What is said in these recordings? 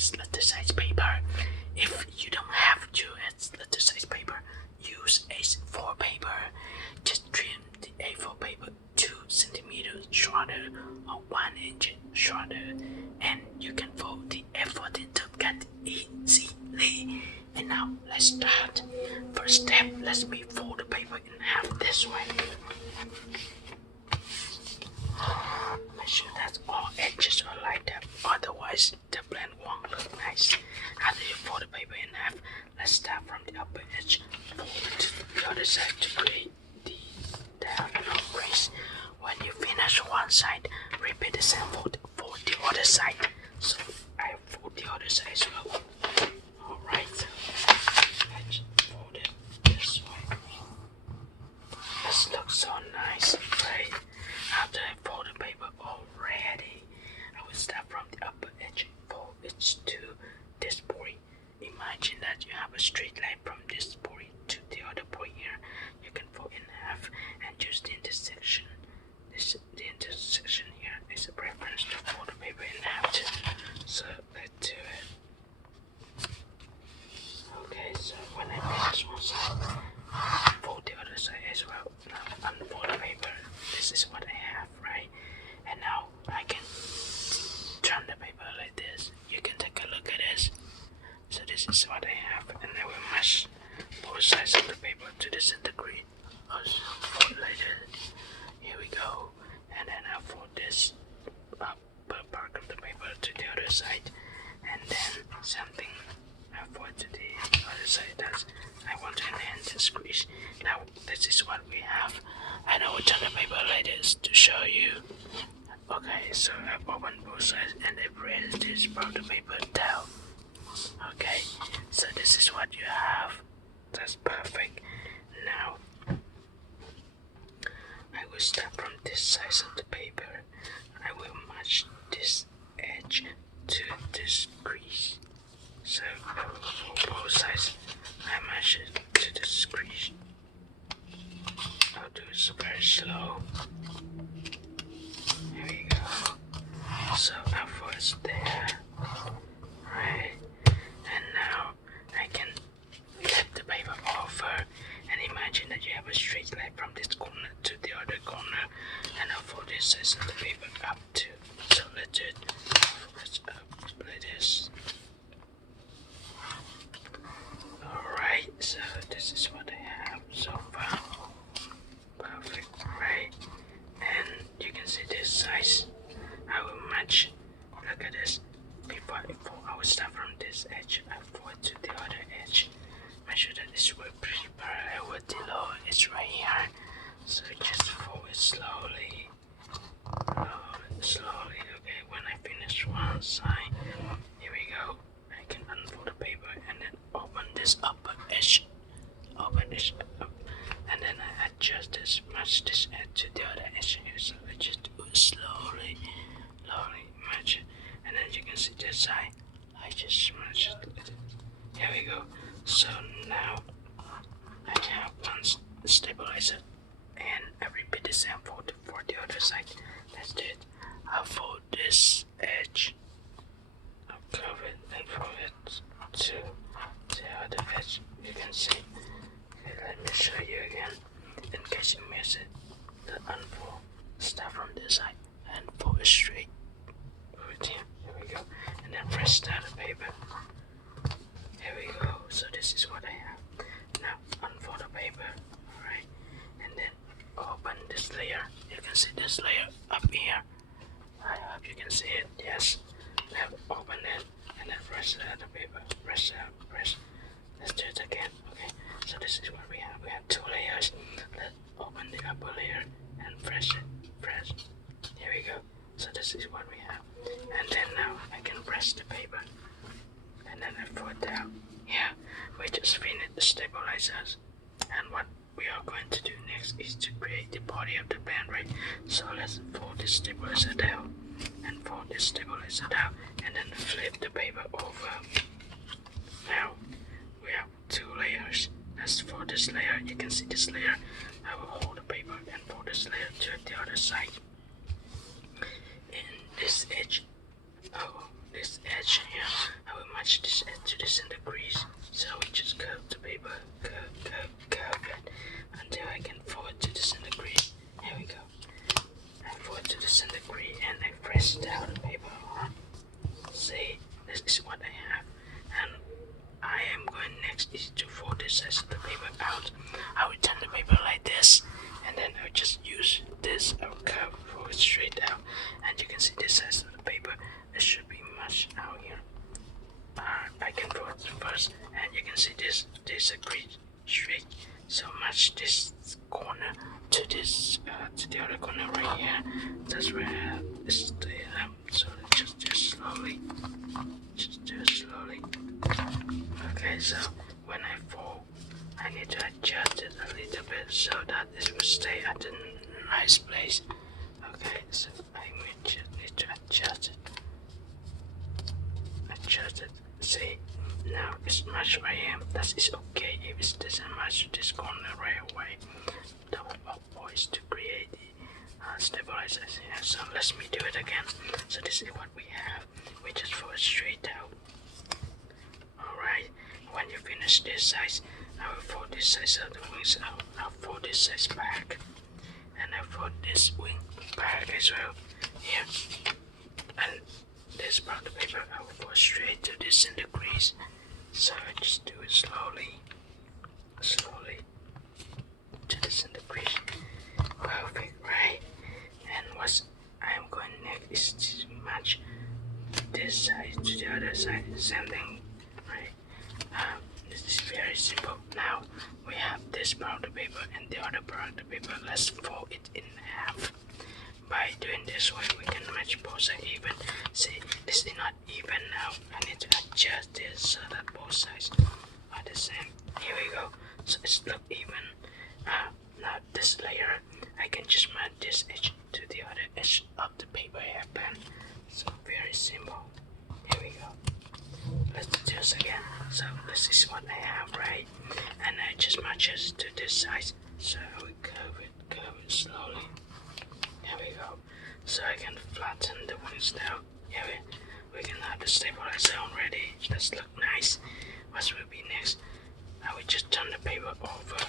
US letter size paper. If you don't have US letter size paper, use A4 paper. Just trim the A4 paper 2 centimeters shorter or 1 inch shorter, and you can fold the F-14 Tomcat easily. And now let's start. First step, let me fold the paper in half this way. Make sure that all edges are lined up, otherwise the blend won't look nice. After you fold the paper in half, let's start from the upper edge, fold it to the other side to create the diagonal crease. When you finish one side, repeat the same for the other side. So I fold the other side as well. Alright, so let's fold it this way. This looks so nice, right? After I fold the paper already, I will start from the upper edge, fold it to this point. Imagine that you have a straight line from this point to the other point here. You can fold in half and use the intersection. The intersection here is a preference to fold the paper in half too. So let's do it. Okay, so when I finish one side, fold the other side as well. Now unfold the paper. This is what I have, right? And now I can turn the paper like this. You can take a look at this. So this is what I have, and I will match both sides of the paper to the center grid. Also fold like this. Here we go. And then I fold this upper part of the paper to the other side, and then something I fold to the other side. That I want to enhance the squeeze. Now this is what we have, and I will turn the paper like this to show you. Okay, so I've opened both sides and I press this part of the paper down. Okay, so this is what you have. That's perfect. Now I will start from this side of the paper. I will match this edge to this crease. So for both sides, I match it to this crease. I'll do it very slow. Here we go. So our foot's there, right? And now I can flip the paper over and imagine that you have a straight line from this corner to the other corner, and I'll fold this side of the paper up too. So let's do it. Let's up like this. Alright, so this is what I have so far. Perfect, right? And you can see this size. I will match. Look at this. Before I will start from this edge, I fold to the other edge. Make sure that it's pretty parallel with the lower edge right here. So just fold it slowly. Slowly. Okay, when I finish one side, here we go. I can unfold the paper and then open this upper edge. Open this up. And then I adjust this, match this edge to the other edge here. So I just do it slowly, match it. And then you can see this side, I just match it. Here we go. So now I have one stabilizer, and I repeat the same for the other side. Let's do it. I'll fold this edge, I'll curve it and fold it to the other edge. You can see. Okay, let me show you again in case you miss it. The unfold, start from this side and fold it straight. Here we go. And then press down the paper. Here we go. So this is what I have. Now unfold the paper. Alright. And then open this layer. You can see this layer up here. I hope you can see it. Yes. Now open it and then press down the paper. Press down. Press. Let's do it again. Okay. So this is what we have. We have two layers. Let's open the upper layer and press it. Press. Here we go. So this is what we have. And then now I can press the paper. And then I fold down. Yeah, we just finished the stabilizers. And what we are going to do next is to create the body of the band, right? So let's fold this stabilizer down. And fold this stabilizer down. And then flip the paper over. Now we have two layers. As for this layer, you can see this layer. I will hold the paper and fold this layer to the other side. In this edge, this edge here, I see this crease straight. So match this corner to this to the other corner right here. That's where it's the so just do it slowly. Just do it slowly. Okay, so when I fall, I need to adjust it a little bit so that it will stay at the nice place. Okay, so I just need to adjust it. Adjust it. See, now it's matched right here. That is okay if it doesn't match this corner right away. Double up voice to create the stabilizers here. So let me do it again. So this is what we have. We just fold straight out. Alright, when you finish this size, I will fold this size of the wings out. I'll fold this size back. And I fold this wing back as well. Here. And this part of the paper I will fold straight to this in the crease. So I just do it slowly. Slowly. To this in the crease. Perfect, right? And what I'm going next is to match this side to the other side. Same thing, right? This is very simple. Now we have this part of the paper and the other part of the paper. Let's fold it in half. By doing this way, we can match both sides even. See, this is not even now. I need to adjust this so that both sides are the same. Here we go. So it's look even. Now this layer, I can just match this edge to the other edge of the paper hairpin. So very simple. Here we go. Let's do this again. So this is what I have, right? And I just match it to this side. So I will curve it slowly. Here we go. So I can flatten the wings down. Here we can have the stabilizer already. Let's look nice. What will be next? I will just turn the paper over.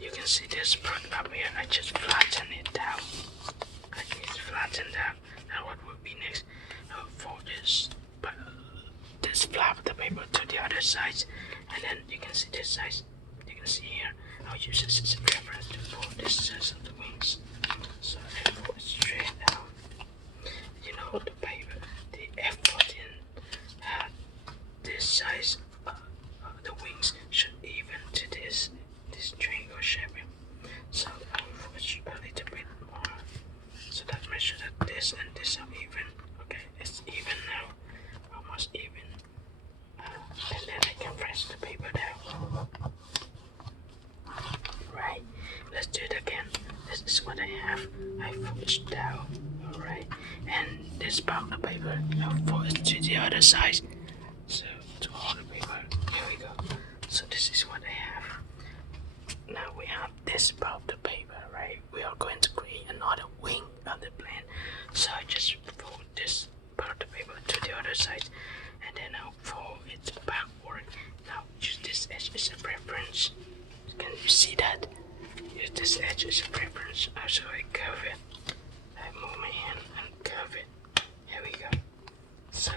You can see this part up here. I just flatten it down. I need to flatten down. Now what will be next? I will fold this flap of the paper to the other side, and then you can see this side. You can see here. I'll use this as a reference to fold this size of the wings. So I fold it straight down. You know the paper, the F-14 had this size. The wings should even to this triangle shape. So I will fold it a little bit more. So that make sure that this and this are even. Okay, it's even now, almost even. And then I can press the paper down. Right, let's do it again. This is what I have. I fold it down. Alright, and this part of the paper, I fold it to the other side. So to all the paper, here we go. So this is what I have. Now we have this part of the paper, right? We are going to create another wing of the plane. So I just fold this part of the paper to the other side, and then I'll fold it backward. Now use this edge as a reference. Can you see that? Use this edge as a reference. Also I curve it. I move my hand and curve it. Here we go. So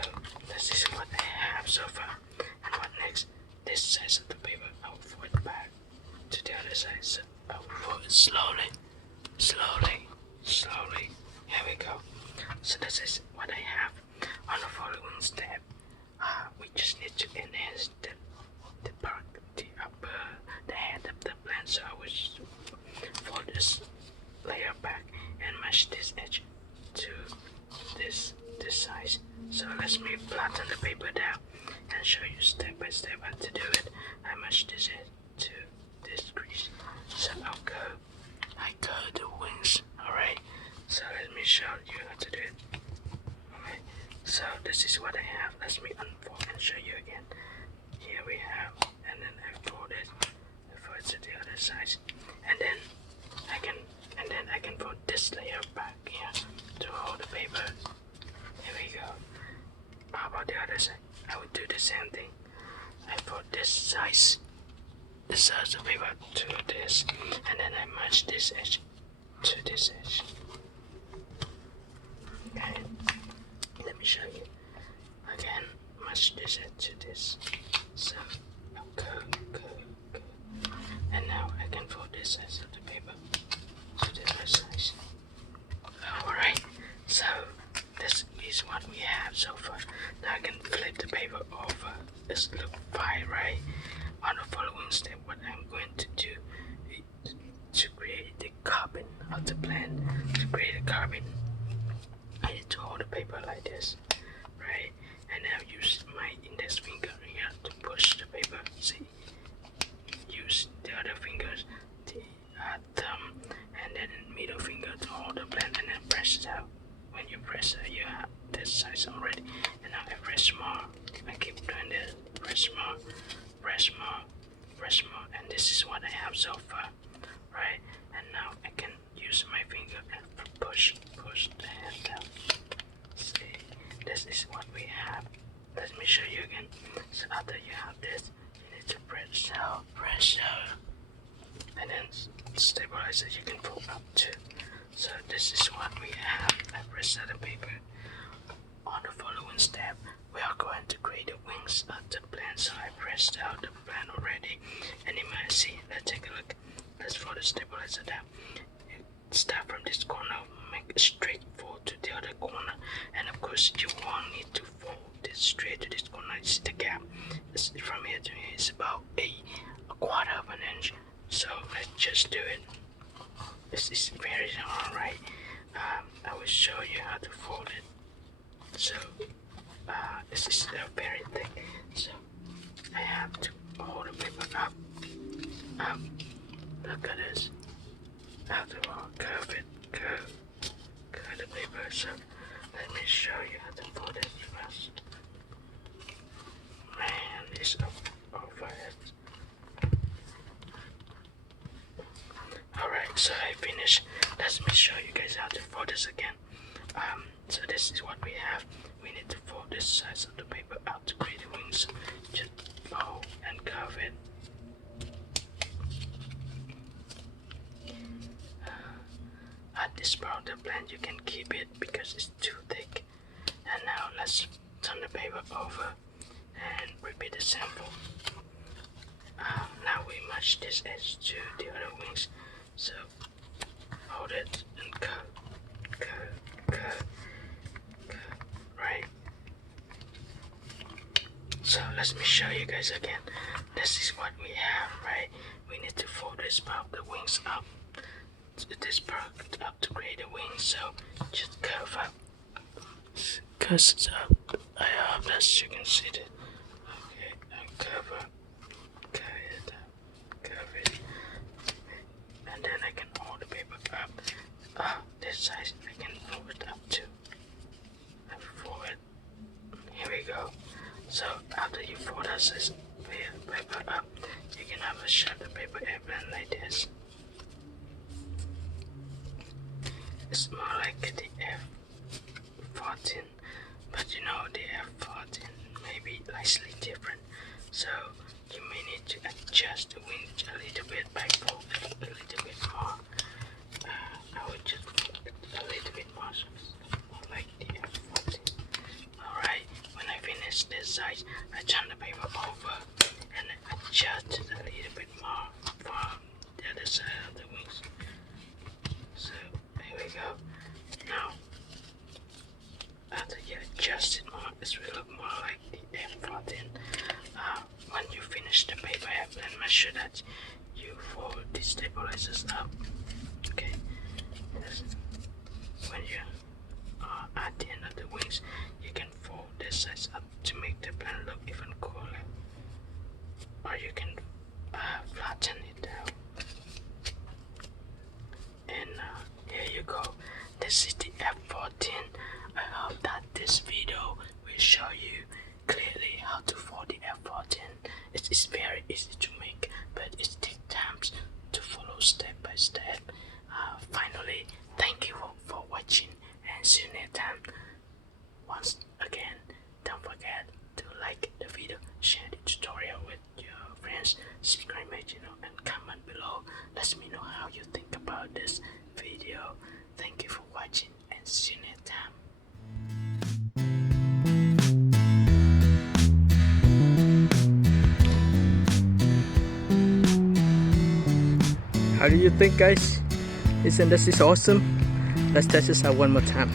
this is what I have so far. And what next? This side of the paper, I will fold it back to the other side. So I will fold it slowly, slowly, slowly. Here we go. So this is what I have. On the following step, we just need to enhance the part, the upper, the head of the plane. So I will fold this layer back and match this edge to this size. So let me flatten the paper down and show you step by step how to do it. I match this edge to this crease. So I curve the wings. Alright. So let me show you how to do it. Alright. So this is what I have. Let me unfold and show you again. Here we have, and then I fold it to the other side, and then I can fold this layer back here to hold the paper. Here we go. How about the other side? I will do the same thing. I fold this size of the paper to this, and then I match this edge to this edge. Okay, let me show you. Again, match this edge to this. So, curve. And now I can fold this side of the paper to the other side. Alright, so this is what we have so far. Now I can flip the paper over. This look fine, right? On the following step, what I'm going to do is to create the carbon of the plan. To create a carbon, I need to hold the paper like this, right? And now use my index finger here to push the paper. See, use the other fingers, the thumb, and then middle finger to hold the plan, and then press it out. When you press it, you have this size already. And now I press more. I keep doing this. Press more, press more, press more, and this is what I have so far, right? And now I can use my finger and push the hand down. See, this is what we have. Let me show you again. So after you have this, you need to press out, and then stabilize it. You can pull up too. So this is what we have. I press out the paper. On the following step, we are going to create the wings of the plan. So I pressed out the plan already, and you might see. Let's take a look. Let's fold the stabilizer down. Start from this corner, make a straight fold to the other corner, and of course you won't need to fold this straight to this corner. You see the gap? From here to here is about a quarter of an inch. So let's just do it. This is very hard, right? I will show you how to fold it. So this is very thick, so I have to hold the paper up. Look at this. I have to curve it, curve the paper. So let me show you how to fold it first. Man, it's over it. Alright, so I finished. Let me show you guys how to fold this again. So this is what we have. We need to fold this size of the paper out to create the wings. Just fold and curve it. At this part of the plan, you can keep it because it's too thick. And now let's turn the paper over and repeat the sample. Now we match this edge to the other wings. So hold it and curve. Right. So let me show you guys again. This is what we have, right? We need to fold this part of the wings up. This part up to create the wings. So just curve up. Curve it up. I hope that you can see it. Okay, and curve up. Curve it up. Curve it. And then I can hold the paper up. This size I can fold it up too. And forward. Here we go. So after you fold that size paper up, you can have a shot the paper airplane like this. It's more like the F-14, but you know the F-14 may be slightly different. So you may need to adjust the wings a little bit by folding a little bit more. I would just fold it a little bit more, so it's like the F-14. Alright, when I finish this size, I turn the paper over and adjust it a little bit more from the other side of the wings. So here we go. Now, after you adjust it more, it will look more like the F-14. When you finish the paper airplane, make sure that you fold the stabilizers up. Okay. When you are at the end of the wings, you can fold this size up to make the plane look even cooler. Or you can flatten it down. And here you go. This is the F-14. I hope that this video will show you clearly how to fold the F-14. It is very easy to make, but it takes time to follow step by step. Finally, thank you for watching, and see you next time. Once again, don't forget to like the video, share the tutorial with your friends, subscribe my channel, and comment below. Let me know how you think about this video. Thank you for watching, and see you next time. How do you think, guys? Isn't this awesome? Let's test this out one more time.